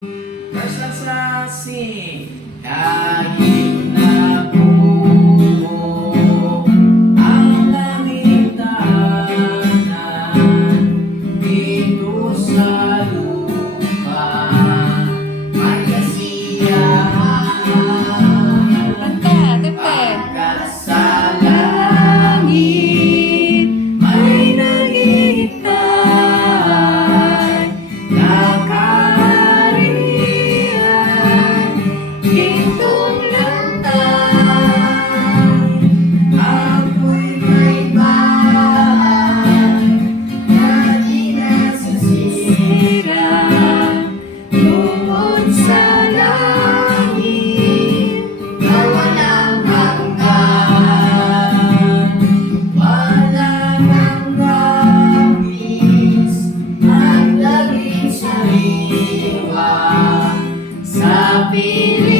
Kasasasi kahit na buo ang langitan dito sa lupa may kasiyahan pagkat sa langit may naghihintay na gintong lantay. Ako'y may bahay na di nasisira tungkol sa langit na walang hanggan. Walang hanggang-is at labing sariwa sa piling